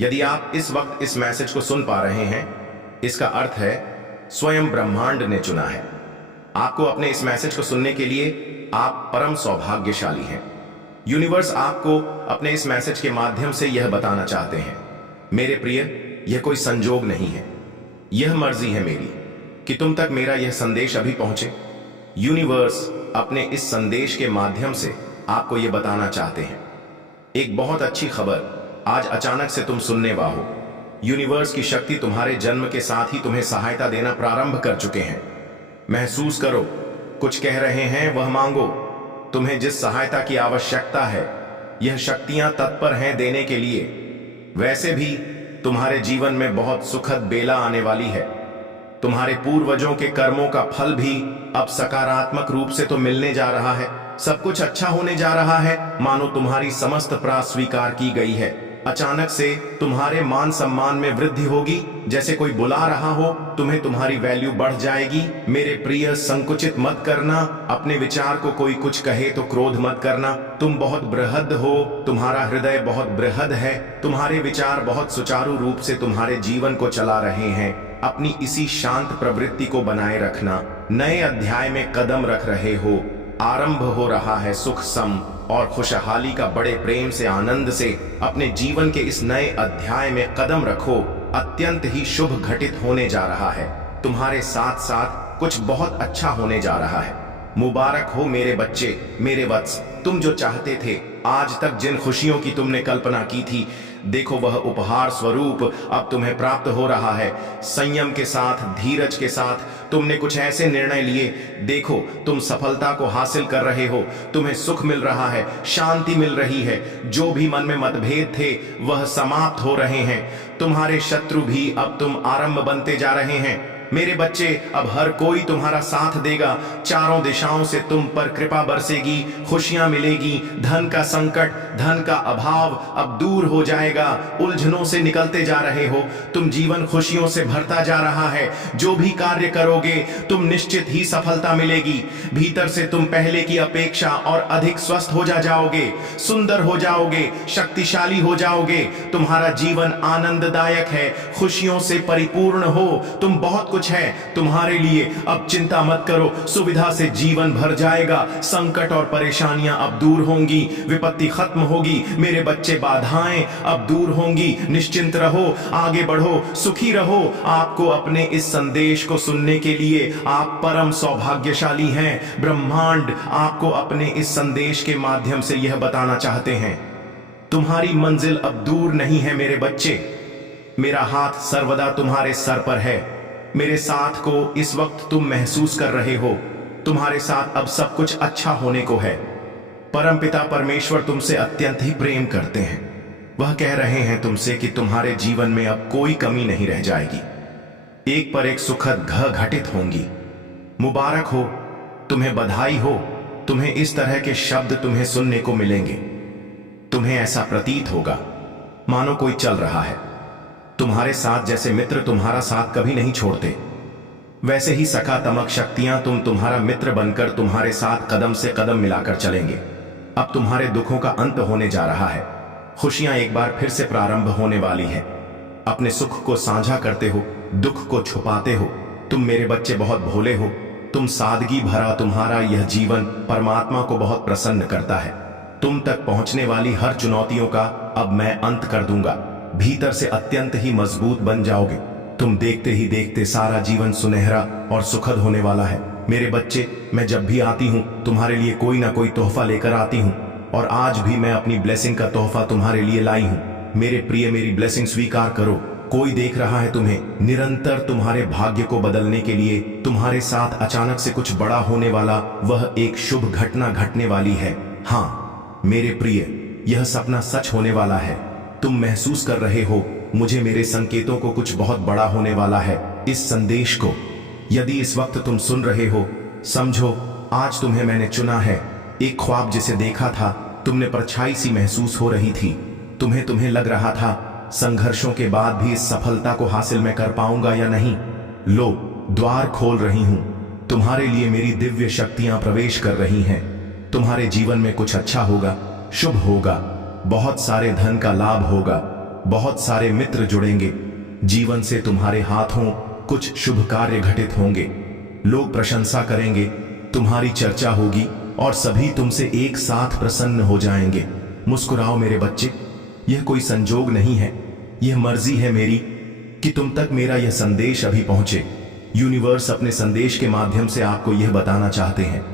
यदि आप इस वक्त इस मैसेज को सुन पा रहे हैं, इसका अर्थ है स्वयं ब्रह्मांड ने चुना है आपको अपने इस मैसेज को सुनने के लिए। आप परम सौभाग्यशाली हैं। यूनिवर्स आपको अपने इस मैसेज के माध्यम से यह बताना चाहते हैं, मेरे प्रिय, यह कोई संजोग नहीं है, यह मर्जी है मेरी कि तुम तक मेरा यह संदेश अभी पहुंचे। यूनिवर्स अपने इस संदेश के माध्यम से आपको यह बताना चाहते हैं, एक बहुत अच्छी खबर आज अचानक से तुम सुनने वाले हो। यूनिवर्स की शक्ति तुम्हारे जन्म के साथ ही तुम्हें सहायता देना प्रारंभ कर चुके हैं। महसूस करो, कुछ कह रहे हैं वह मांगो। तुम्हें जिस सहायता की आवश्यकता है, यह शक्तियां तत्पर हैं देने के लिए। वैसे भी तुम्हारे जीवन में बहुत सुखद बेला आने वाली है। तुम्हारे पूर्वजों के कर्मों का फल भी अब सकारात्मक रूप से तो मिलने जा रहा है। सब कुछ अच्छा होने जा रहा है, मानो तुम्हारी समस्त प्रार्थना स्वीकार की गई है। अचानक से तुम्हारे मान सम्मान में वृद्धि होगी, जैसे कोई बुला रहा हो। तुम्हें तुम्हारी वैल्यू बढ़ जाएगी। मेरे प्रिय, संकुचित मत करना। अपने विचार को कोई कुछ कहे तो क्रोध मत करना। तुम बहुत बृहद हो, तुम्हारा हृदय बहुत बृहद है। तुम्हारे विचार बहुत सुचारू रूप से तुम्हारे जीवन को चला रहे हैं। अपनी इसी शांत प्रवृत्ति को बनाए रखना। नए अध्याय में कदम रख रहे हो। आरंभ हो रहा है सुख सम और खुशहाली का। बड़े प्रेम से, आनंद से अपने जीवन के इस नए अध्याय में कदम रखो। अत्यंत ही शुभ घटित होने जा रहा है। तुम्हारे साथ साथ कुछ बहुत अच्छा होने जा रहा है। मुबारक हो मेरे बच्चे, मेरे वत्स। तुम जो चाहते थे, आज तक जिन खुशियों की तुमने कल्पना की थी, देखो वह उपहार स्वरूप अब तुम्हें प्राप्त हो रहा है। संयम के साथ, धीरज के साथ तुमने कुछ ऐसे निर्णय लिए। देखो, तुम सफलता को हासिल कर रहे हो। तुम्हें सुख मिल रहा है, शांति मिल रही है। जो भी मन में मतभेद थे वह समाप्त हो रहे हैं। तुम्हारे शत्रु भी अब तुम आरंभ बनते जा रहे हैं। मेरे बच्चे, अब हर कोई तुम्हारा साथ देगा। चारों दिशाओं से तुम पर कृपा बरसेगी, खुशियां मिलेगी। धन का संकट, धन का अभाव अब दूर हो जाएगा। उलझनों से निकलते जा रहे हो। तुम जीवन खुशियों से भरता जा रहा है। जो भी कार्य करोगे तुम निश्चित ही सफलता मिलेगी। भीतर से तुम पहले की अपेक्षा और अधिक स्वस्थ हो जाओगे, सुंदर हो जाओगे, शक्तिशाली हो जाओगे। तुम्हारा जीवन आनंददायक है, खुशियों से परिपूर्ण हो। तुम बहुत है तुम्हारे लिए। अब चिंता मत करो, सुविधा से जीवन भर जाएगा। संकट और परेशानियां अब दूर होंगी, विपत्ति खत्म होगी। मेरे बच्चे, बाधाएं अब दूर होंगी। निश्चिंत रहो, आगे बढ़ो, सुखी रहो। आपको अपने इस संदेश को सुनने के लिए आप परम सौभाग्यशाली हैं। ब्रह्मांड आपको अपने इस संदेश के माध्यम से यह बताना चाहते हैं, तुम्हारी मंजिल अब दूर नहीं है मेरे बच्चे। मेरा हाथ सर्वदा तुम्हारे सर पर है। मेरे साथ को इस वक्त तुम महसूस कर रहे हो। तुम्हारे साथ अब सब कुछ अच्छा होने को है। परमपिता परमेश्वर तुमसे अत्यंत ही प्रेम करते हैं। वह कह रहे हैं तुमसे कि तुम्हारे जीवन में अब कोई कमी नहीं रह जाएगी। एक पर एक सुखद घटित होंगी। मुबारक हो, तुम्हें बधाई हो। तुम्हें इस तरह के शब्द तुम्हें सुनने को मिलेंगे। तुम्हें ऐसा प्रतीत होगा मानो कोई चल रहा है तुम्हारे साथ, जैसे मित्र तुम्हारा साथ कभी नहीं छोड़ते। वैसे ही सकारात्मक शक्तियां तुम्हारा मित्र बनकर तुम्हारे साथ कदम से कदम मिलाकर चलेंगे। अब तुम्हारे दुखों का अंत होने जा रहा है। खुशियां एक बार फिर से प्रारंभ होने वाली है। अपने सुख को साझा करते हो, दुख को छुपाते हो। तुम मेरे बच्चे बहुत भोले हो। तुम सादगी भरा, तुम्हारा यह जीवन परमात्मा को बहुत प्रसन्न करता है। तुम तक पहुंचने वाली हर चुनौतियों का अब मैं अंत कर दूंगा। भीतर से अत्यंत ही मजबूत बन जाओगे। तुम देखते ही देखते सारा जीवन सुनहरा और सुखद होने वाला है। मेरे बच्चे, मैं जब भी आती हूँ तुम्हारे लिए कोई ना कोई तोहफा लेकर आती हूँ, और आज भी मैं अपनी ब्लेसिंग का तोहफा तुम्हारे लिए लाई हूँ। मेरे प्रिय, मेरी ब्लेसिंग स्वीकार करो। कोई देख रहा है तुम्हें। निरंतर तुम्हारे भाग्य को बदलने के लिए तुम्हारे साथ अचानक से कुछ बड़ा होने वाला, वह एक शुभ घटना घटने वाली है। हाँ मेरे प्रिय, यह सपना सच होने वाला है। तुम महसूस कर रहे हो मुझे मेरे संकेतों को कुछ बहुत बड़ा होने वाला है। इस संदेश को यदि इस वक्त तुम सुन रहे हो, समझो आज तुम्हें मैंने चुना है। एक ख्वाब जिसे देखा था, तुमने परछाई सी महसूस हो रही थी। तुम्हें लग रहा था संघर्षों के बाद भी इस सफलता को हासिल मैं कर पाऊंगा या नहीं। लो, द्वार खोल रही हूं। तुम्हारे लिए मेरी दिव्य शक्तियां प्रवेश कर रही हैं। तुम्हारे जीवन में कुछ अच्छा होगा, शुभ होगा। बहुत सारे धन का लाभ होगा। बहुत सारे मित्र जुड़ेंगे। जीवन से तुम्हारे हाथों कुछ शुभ कार्य घटित होंगे। लोग प्रशंसा करेंगे, तुम्हारी चर्चा होगी और सभी तुमसे एक साथ प्रसन्न हो जाएंगे। मुस्कुराओ मेरे बच्चे, यह कोई संजोग नहीं है, यह मर्जी है मेरी कि तुम तक मेरा यह संदेश अभी पहुंचे। यूनिवर्स अपने संदेश के माध्यम से आपको यह बताना चाहते हैं।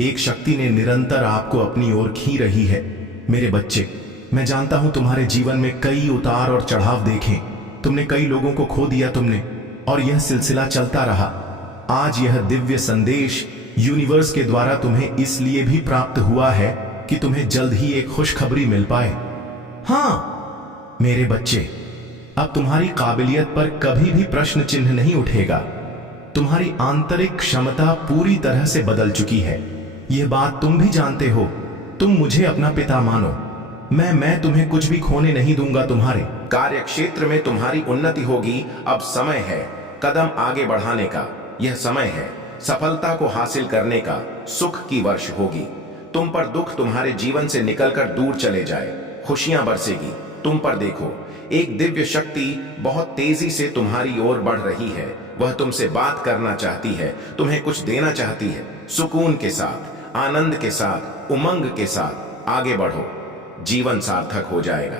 एक शक्ति ने निरंतर आपको अपनी ओर खींच रही है। मेरे बच्चे, मैं जानता हूं तुम्हारे जीवन में कई उतार और चढ़ाव देखे, तुमने कई लोगों को खो दिया तुमने, और यह सिलसिला चलता रहा। आज यह दिव्य संदेश यूनिवर्स के द्वारा तुम्हें इसलिए भी प्राप्त हुआ है कि तुम्हें जल्द ही एक खुशखबरी मिल पाए। हां मेरे बच्चे, अब तुम्हारी काबिलियत पर कभी भी प्रश्न चिन्ह नहीं उठेगा। तुम्हारी आंतरिक क्षमता पूरी तरह से बदल चुकी है। यह बात तुम भी जानते हो। तुम मुझे अपना पिता मानो। मैं तुम्हें कुछ भी खोने नहीं दूंगा। तुम्हारे कार्य क्षेत्र में तुम्हारी उन्नति होगी। अब समय है कदम आगे बढ़ाने का। यह समय है सफलता को हासिल करने का। सुख की वर्ष होगी। तुम पर दुख तुम्हारे जीवन से निकलकर दूर चले जाए। खुशियां बरसेगी। तुम पर देखो, एक दिव्य शक्ति बहुत तेजी से तुम्हारी ओर बढ़ रही है। वह तुमसे बात करना चाहती है, तुम्हें कुछ देना चाहती है। सुकून के साथ, आनंद के साथ, उमंग के साथ आगे बढ़ो। जीवन सार्थक हो जाएगा।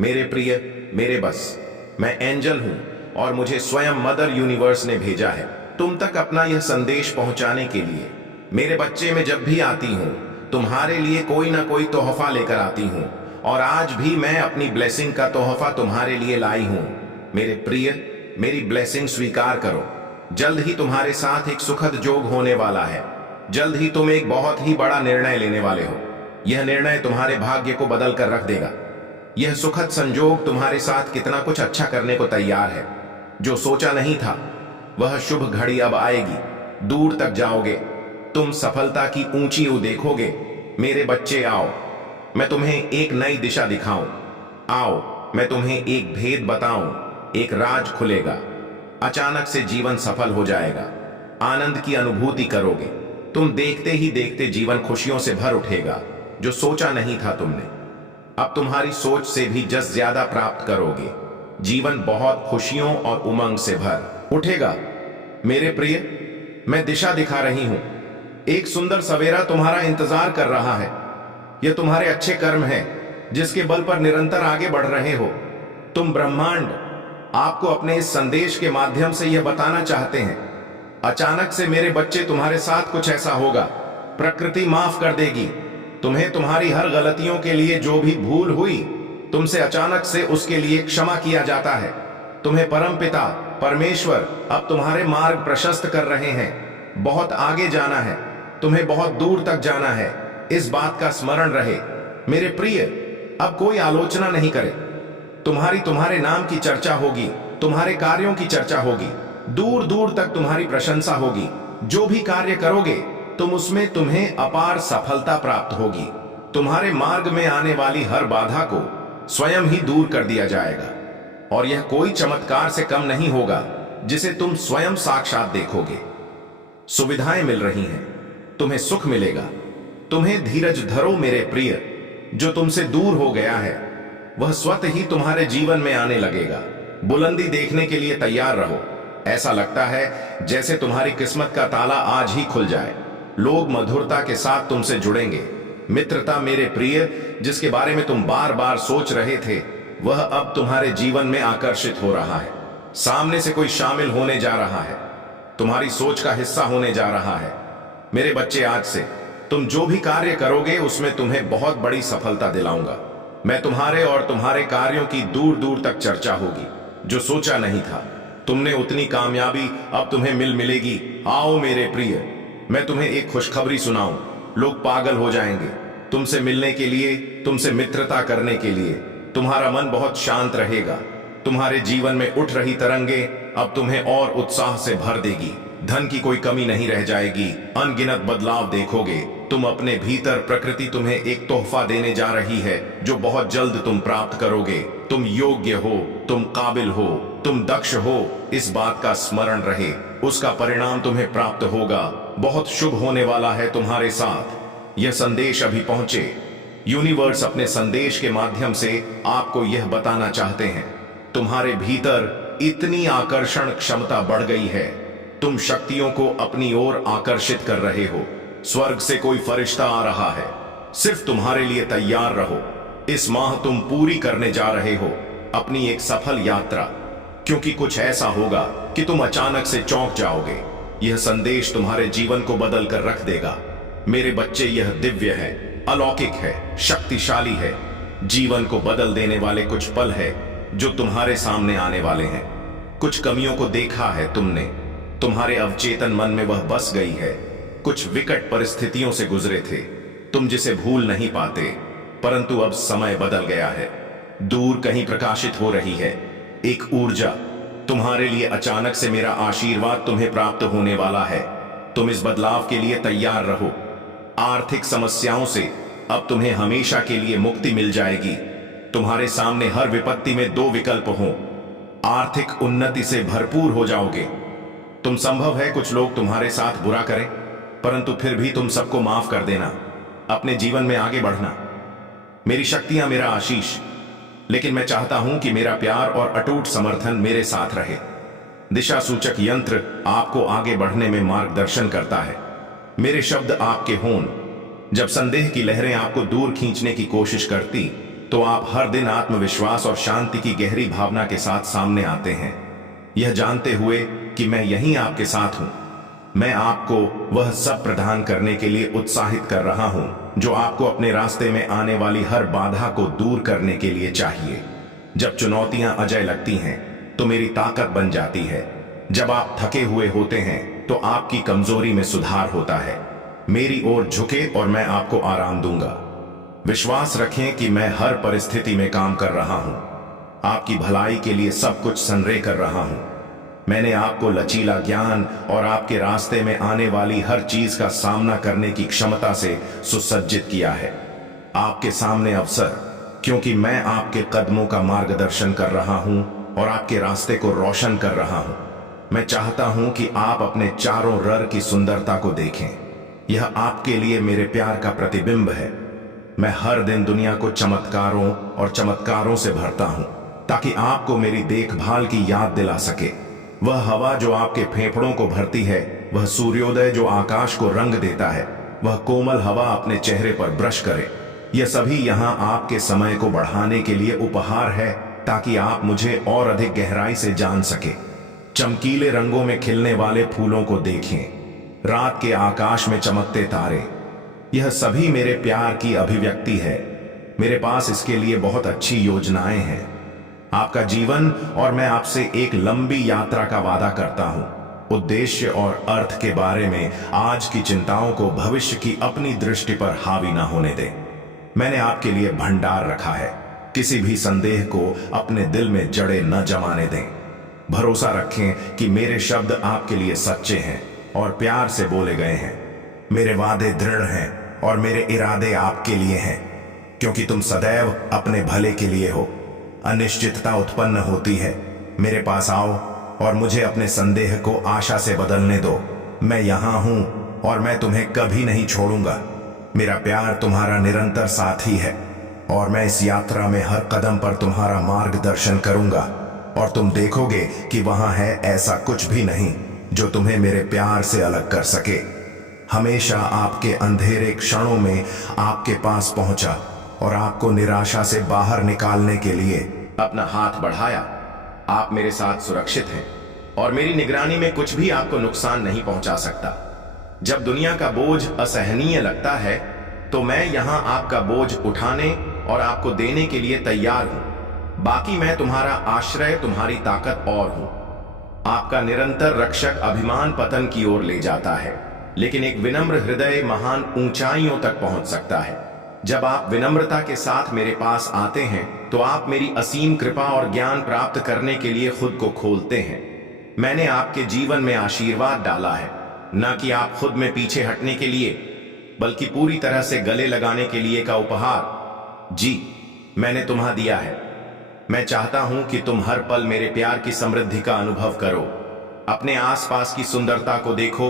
मेरे प्रिय, मेरे बस, मैं एंजल हूं और मुझे स्वयं मदर यूनिवर्स ने भेजा है तुम तक अपना यह संदेश पहुंचाने के लिए। मेरे बच्चे, मैं जब भी आती हूं तुम्हारे लिए कोई ना कोई तोहफा लेकर आती हूं, और आज भी मैं अपनी ब्लेसिंग का तोहफा तुम्हारे लिए लाई हूं। मेरे प्रिय, मेरी ब्लेसिंग स्वीकार करो। जल्द ही तुम्हारे साथ एक सुखद योग होने वाला है। जल्द ही तुम एक बहुत ही बड़ा निर्णय लेने वाले हो। यह निर्णय तुम्हारे भाग्य को बदल कर रख देगा। यह सुखद संजोग तुम्हारे साथ कितना कुछ अच्छा करने को तैयार है। जो सोचा नहीं था वह शुभ घड़ी अब आएगी। दूर तक जाओगे, तुम सफलता की ऊंचाई देखोगे। मेरे बच्चे, आओ मैं तुम्हें एक नई दिशा दिखाऊं। आओ मैं तुम्हें एक भेद बताऊं। एक राज खुलेगा। अचानक से जीवन सफल हो जाएगा। आनंद की अनुभूति करोगे। तुम देखते ही देखते जीवन खुशियों से भर उठेगा। जो सोचा नहीं था तुमने, अब तुम्हारी सोच से भी जस ज्यादा प्राप्त करोगे। जीवन बहुत खुशियों और उमंग से भर उठेगा। मेरे प्रिय, मैं दिशा दिखा रही हूं। एक सुंदर सवेरा तुम्हारा इंतजार कर रहा है। यह तुम्हारे अच्छे कर्म हैं जिसके बल पर निरंतर आगे बढ़ रहे हो तुम। ब्रह्मांड आपको अपने इस संदेश के माध्यम से यह बताना चाहते हैं। अचानक से मेरे बच्चे, तुम्हारे साथ कुछ ऐसा होगा। प्रकृति माफ कर देगी तुम्हें। तुम्हारी हर गलतियों के लिए जो भी भूल हुई तुमसे, अचानक से उसके लिए क्षमा किया जाता है। तुम्हें परमपिता परमेश्वर अब तुम्हारे मार्ग प्रशस्त कर रहे हैं। बहुत आगे जाना है, तुम्हें बहुत दूर तक जाना है। इस बात का स्मरण रहे। मेरे प्रिय, अब कोई आलोचना नहीं करे। तुम्हारे नाम की चर्चा होगी, तुम्हारे कार्यों की चर्चा होगी। दूर दूर तक तुम्हारी प्रशंसा होगी। जो भी कार्य करोगे तुम उसमें तुम्हें अपार सफलता प्राप्त होगी। तुम्हारे मार्ग में आने वाली हर बाधा को स्वयं ही दूर कर दिया जाएगा, और यह कोई चमत्कार से कम नहीं होगा जिसे तुम स्वयं साक्षात देखोगे। सुविधाएं मिल रही हैं, तुम्हें सुख मिलेगा। तुम्हें धीरज धरो मेरे प्रिय। जो तुमसे दूर हो गया है वह स्वतः ही तुम्हारे जीवन में आने लगेगा। बुलंदी देखने के लिए तैयार रहो। ऐसा लगता है जैसे तुम्हारी किस्मत का ताला आज ही खुल जाए। लोग मधुरता के साथ तुमसे जुड़ेंगे। मित्रता मेरे प्रिय, जिसके बारे में तुम बार बार सोच रहे थे, वह अब तुम्हारे जीवन में आकर्षित हो रहा है। सामने से कोई शामिल होने जा रहा है, तुम्हारी सोच का हिस्सा होने जा रहा है। मेरे बच्चे, आज से तुम जो भी कार्य करोगे उसमें तुम्हें बहुत बड़ी सफलता दिलाऊंगा। मैं तुम्हारे और तुम्हारे कार्यों की दूर दूर तक चर्चा होगी। जो सोचा नहीं था तुमने, उतनी कामयाबी अब तुम्हें मिलेगी। आओ मेरे प्रिय, मैं तुम्हें एक खुशखबरी सुनाऊं। लोग पागल हो जाएंगे तुमसे मिलने के लिए, तुमसे मित्रता करने के लिए। तुम्हारा मन बहुत शांत रहेगा। तुम्हारे जीवन में उठ रही तरंगे अब तुम्हें और उत्साह से भर देगी। धन की कोई कमी नहीं रह जाएगी। अनगिनत बदलाव देखोगे। तुम अपने भीतर, प्रकृति तुम्हें एक तोहफा देने जा रही है जो बहुत जल्द तुम प्राप्त करोगे। तुम योग्य हो, तुम काबिल हो, तुम दक्ष हो। इस बात का स्मरण रहे, उसका परिणाम तुम्हें प्राप्त होगा। बहुत शुभ होने वाला है तुम्हारे साथ। यह संदेश अभी पहुंचे। यूनिवर्स अपने संदेश के माध्यम से आपको यह बताना चाहते हैं, तुम्हारे भीतर इतनी आकर्षण क्षमता बढ़ गई है, तुम शक्तियों को अपनी ओर आकर्षित कर रहे हो। स्वर्ग से कोई फरिश्ता आ रहा है, सिर्फ तुम्हारे लिए तैयार रहो। इस माह तुम पूरी करने जा रहे हो अपनी एक सफल यात्रा, क्योंकि कुछ ऐसा होगा कि तुम अचानक से चौंक जाओगे। यह संदेश तुम्हारे जीवन को बदल कर रख देगा। मेरे बच्चे, यह दिव्य है, अलौकिक है, शक्तिशाली है। जीवन को बदल देने वाले कुछ पल है जो तुम्हारे सामने आने वाले हैं। कुछ कमियों को देखा है तुमने, तुम्हारे अवचेतन मन में वह बस गई है। कुछ विकट परिस्थितियों से गुजरे थे तुम, जिसे भूल नहीं पाते, परंतु अब समय बदल गया है। दूर कहीं प्रकाशित हो रही है एक ऊर्जा। तुम्हारे लिए अचानक से मेरा आशीर्वाद तुम्हें प्राप्त होने वाला है। तुम इस बदलाव के लिए तैयार रहो। आर्थिक समस्याओं से अब तुम्हें हमेशा के लिए मुक्ति मिल जाएगी। तुम्हारे सामने हर विपत्ति में दो विकल्प हों। आर्थिक उन्नति से भरपूर हो जाओगे। तुम, संभव है कुछ लोग तुम्हारे साथ बुरा करें, परंतु फिर भी तुम सबको माफ कर देना, अपने जीवन में आगे बढ़ना। मेरी शक्तियां, मेरा आशीष, लेकिन मैं चाहता हूं कि मेरा प्यार और अटूट समर्थन मेरे साथ रहे। दिशा सूचक यंत्र आपको आगे बढ़ने में मार्गदर्शन करता है। मेरे शब्द आपके हों। जब संदेह की लहरें आपको दूर खींचने की कोशिश करती, तो आप हर दिन आत्मविश्वास और शांति की गहरी भावना के साथ सामने आते हैं, यह जानते हुए कि मैं यहीं आपके साथ हूं। मैं आपको वह सब प्रदान करने के लिए उत्साहित कर रहा हूं जो आपको अपने रास्ते में आने वाली हर बाधा को दूर करने के लिए चाहिए। जब चुनौतियां अजय लगती हैं तो मेरी ताकत बन जाती है। जब आप थके हुए होते हैं तो आपकी कमजोरी में सुधार होता है। मेरी ओर झुके और मैं आपको आराम दूंगा। विश्वास रखें कि मैं हर परिस्थिति में काम कर रहा हूं। आपकी भलाई के लिए सब कुछ संरेख कर रहा हूं। मैंने आपको लचीला ज्ञान और आपके रास्ते में आने वाली हर चीज का सामना करने की क्षमता से सुसज्जित किया है। आपके सामने अवसर, क्योंकि मैं आपके कदमों का मार्गदर्शन कर रहा हूं और आपके रास्ते को रोशन कर रहा हूं। मैं चाहता हूं कि आप अपने चारों रर की सुंदरता को देखें। यह आपके लिए मेरे प्यार का प्रतिबिंब है। मैं हर दिन दुनिया को चमत्कारों और चमत्कारों से भरता हूं, ताकि आपको मेरी देखभाल की याद दिला सके। वह हवा जो आपके फेफड़ों को भरती है, वह सूर्योदय जो आकाश को रंग देता है, वह कोमल हवा अपने चेहरे पर ब्रश करे, यह सभी यहाँ आपके समय को बढ़ाने के लिए उपहार है, ताकि आप मुझे और अधिक गहराई से जान सके। चमकीले रंगों में खिलने वाले फूलों को देखें, रात के आकाश में चमकते तारे, यह सभी मेरे प्यार की अभिव्यक्ति है। मेरे पास इसके लिए बहुत अच्छी योजनाएं हैं। आपका जीवन और मैं आपसे एक लंबी यात्रा का वादा करता हूं। उद्देश्य और अर्थ के बारे में आज की चिंताओं को भविष्य की अपनी दृष्टि पर हावी ना होने दें। मैंने आपके लिए भंडार रखा है। किसी भी संदेह को अपने दिल में जड़े न जमाने दें। भरोसा रखें कि मेरे शब्द आपके लिए सच्चे हैं और प्यार से बोले गए हैं। मेरे वादे दृढ़ हैं और मेरे इरादे आपके लिए हैं, क्योंकि तुम सदैव अपने भले के लिए हो। अनिश्चितता उत्पन्न होती है, मेरे पास आओ और मुझे अपने संदेह को आशा से बदलने दो। मैं यहां हूं और मैं तुम्हें कभी नहीं छोड़ूंगा। मेरा प्यार तुम्हारा निरंतर साथी है और मैं इस यात्रा में हर कदम पर तुम्हारा मार्गदर्शन करूंगा, और तुम देखोगे कि वहां है ऐसा कुछ भी नहीं जो तुम्हें मेरे प्यार से अलग कर सके। हमेशा आपके अंधेरे क्षणों में आपके पास पहुंचा और आपको निराशा से बाहर निकालने के लिए अपना हाथ बढ़ाया। आप मेरे साथ सुरक्षित हैं और मेरी निगरानी में कुछ भी आपको नुकसान नहीं पहुंचा सकता। जब दुनिया का बोझ असहनीय लगता है, तो मैं यहां आपका बोझ उठाने और आपको देने के लिए तैयार हूं। बाकी मैं तुम्हारा आश्रय, तुम्हारी ताकत और हूं। आपका निरंतर रक्षक अभिमान पतन की ओर ले जाता है, लेकिन एक विनम्र हृदय महान ऊंचाइयों तक पहुंच सकता है। जब आप विनम्रता के साथ मेरे पास आते हैं, तो आप मेरी असीम कृपा और ज्ञान प्राप्त करने के लिए खुद को खोलते हैं। मैंने आपके जीवन में आशीर्वाद डाला है, न कि आप खुद में पीछे हटने के लिए, बल्कि पूरी तरह से गले लगाने के लिए का उपहार। जी, मैंने तुम्हें दिया है। मैं चाहता हूं कि तुम हर पल मेरे प्यार की समृद्धि का अनुभव करो। अपने आसपास की सुंदरता को देखो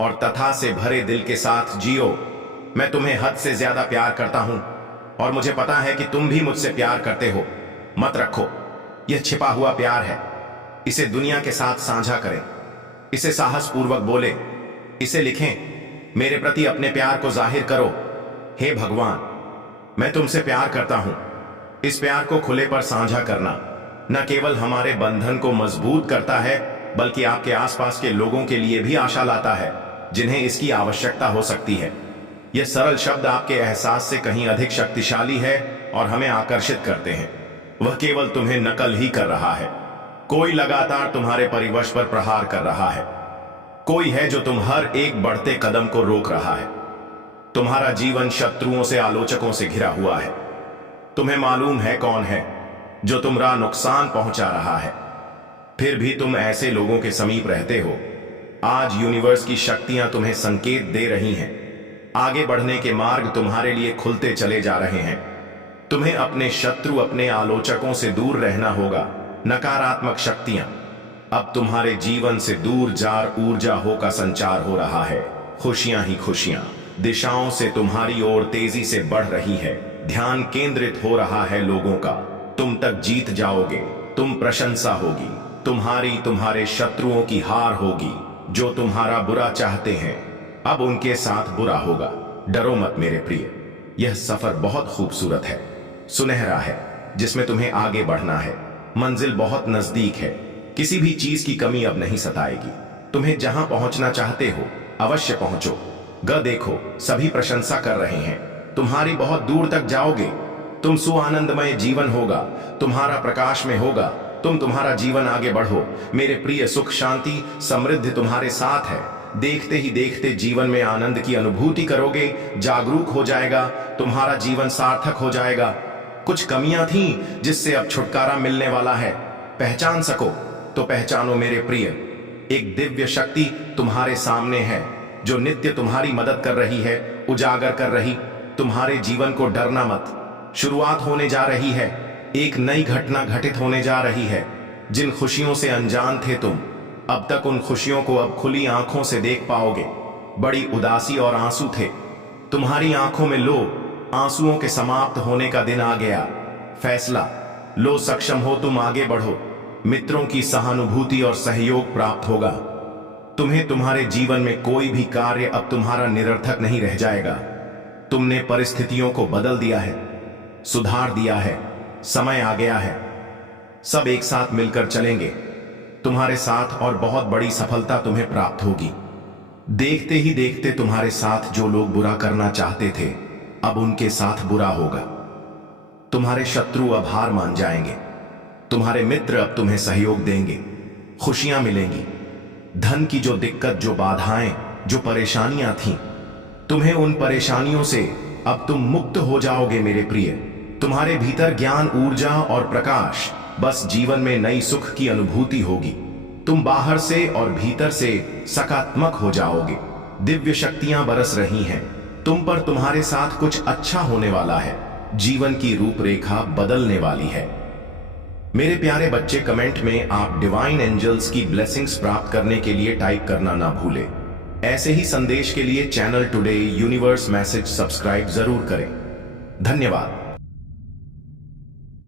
और तथा से भरे दिल के साथ जियो। मैं तुम्हें हद से ज्यादा प्यार करता हूं और मुझे पता है कि तुम भी मुझसे प्यार करते हो। मत रखो, यह छिपा हुआ प्यार है। इसे दुनिया के साथ साझा करें, इसे साहसपूर्वक बोले, इसे लिखें। मेरे प्रति अपने प्यार को जाहिर करो। हे भगवान, मैं तुमसे प्यार करता हूं। इस प्यार को खुले पर साझा करना न केवल हमारे बंधन को मजबूत करता है, बल्कि आपके आसपास के लोगों के लिए भी आशा लाता है जिन्हें इसकी आवश्यकता हो सकती है। यह सरल शब्द आपके एहसास से कहीं अधिक शक्तिशाली है और हमें आकर्षित करते हैं। वह केवल तुम्हें नकल ही कर रहा है। कोई लगातार तुम्हारे परिवश पर प्रहार कर रहा है। कोई है जो तुम हर एक बढ़ते कदम को रोक रहा है। तुम्हारा जीवन शत्रुओं से, आलोचकों से घिरा हुआ है। तुम्हें मालूम है कौन है जो तुम्हारा नुकसान पहुंचा रहा है, फिर भी तुम ऐसे लोगों के समीप रहते हो। आज यूनिवर्स की शक्तियां तुम्हें संकेत दे रही हैं। आगे बढ़ने के मार्ग तुम्हारे लिए खुलते चले जा रहे हैं। तुम्हें अपने शत्रु, अपने आलोचकों से दूर रहना होगा। नकारात्मक शक्तियां अब तुम्हारे जीवन से दूर जार ऊर्जा हो का संचार हो रहा है। खुशियां ही खुशियां दिशाओं से तुम्हारी ओर तेजी से बढ़ रही है। ध्यान केंद्रित हो रहा है लोगों का। तुम तक जीत जाओगे। तुम प्रशंसा होगी। तुम्हारे शत्रुओं की हार होगी। जो तुम्हारा बुरा चाहते हैं अब उनके साथ बुरा होगा। डरो मत मेरे प्रिय, यह सफर बहुत खूबसूरत है, सुनहरा है, जिसमें तुम्हें आगे बढ़ना है। मंजिल बहुत नजदीक है। किसी भी चीज की कमी अब नहीं सताएगी। तुम्हें जहां पहुंचना चाहते हो अवश्य पहुंचो। देखो, सभी प्रशंसा कर रहे हैं। तुम्हारी बहुत दूर तक जाओगे। तुम सुआनंदमय जीवन होगा, तुम्हारा प्रकाश में होगा। तुम्हारा जीवन आगे बढ़ो मेरे प्रिय। सुख, शांति, समृद्धि तुम्हारे साथ है। देखते ही देखते जीवन में आनंद की अनुभूति करोगे। जागरूक हो जाएगा, तुम्हारा जीवन सार्थक हो जाएगा। कुछ कमियां थीं जिससे अब छुटकारा मिलने वाला है। पहचान सको तो पहचानो मेरे प्रिय। एक दिव्य शक्ति तुम्हारे सामने है जो नित्य तुम्हारी मदद कर रही है, उजागर कर रही। तुम्हारे जीवन को डरना मत। शुरुआत होने जा रही है। एक नई घटना घटित होने जा रही है। जिन खुशियों से अनजान थे तुम, अब तक उन खुशियों को अब खुली आंखों से देख पाओगे। बड़ी उदासी और आंसू थे तुम्हारी आंखों में, लो आंसुओं के समाप्त होने का दिन आ गया। फैसला लो, सक्षम हो तुम, आगे बढ़ो। मित्रों की सहानुभूति और सहयोग प्राप्त होगा। तुम्हें तुम्हारे जीवन में कोई भी कार्य अब तुम्हारा निरर्थक नहीं रह जाएगा। तुमने परिस्थितियों को बदल दिया है, सुधार दिया है। समय आ गया है। सब एक साथ मिलकर चलेंगे तुम्हारे साथ और बहुत बड़ी सफलता तुम्हें प्राप्त होगी। देखते ही देखते तुम्हारे साथ जो लोग बुरा करना चाहते थे अब उनके साथ बुरा होगा। तुम्हारे शत्रु अब हार मान जाएंगे। तुम्हारे मित्र अब तुम्हें सहयोग देंगे। खुशियां मिलेंगी। धन की जो दिक्कत, जो बाधाएं, जो परेशानियां थीं, तुम्हें उन परेशानियों से अब तुम मुक्त हो जाओगे मेरे प्रिय। तुम्हारे भीतर ज्ञान, ऊर्जा और प्रकाश, बस जीवन में नई सुख की अनुभूति होगी। तुम बाहर से और भीतर से सकारात्मक हो जाओगे। दिव्य शक्तियां बरस रही हैं तुम पर। तुम्हारे साथ कुछ अच्छा होने वाला है। जीवन की रूपरेखा बदलने वाली है। मेरे प्यारे बच्चे, कमेंट में आप डिवाइन एंजल्स की ब्लेसिंग्स प्राप्त करने के लिए टाइप करना ना भूलें। ऐसे ही संदेश के लिए channel today universe message subscribe जरूर करें। धन्यवाद।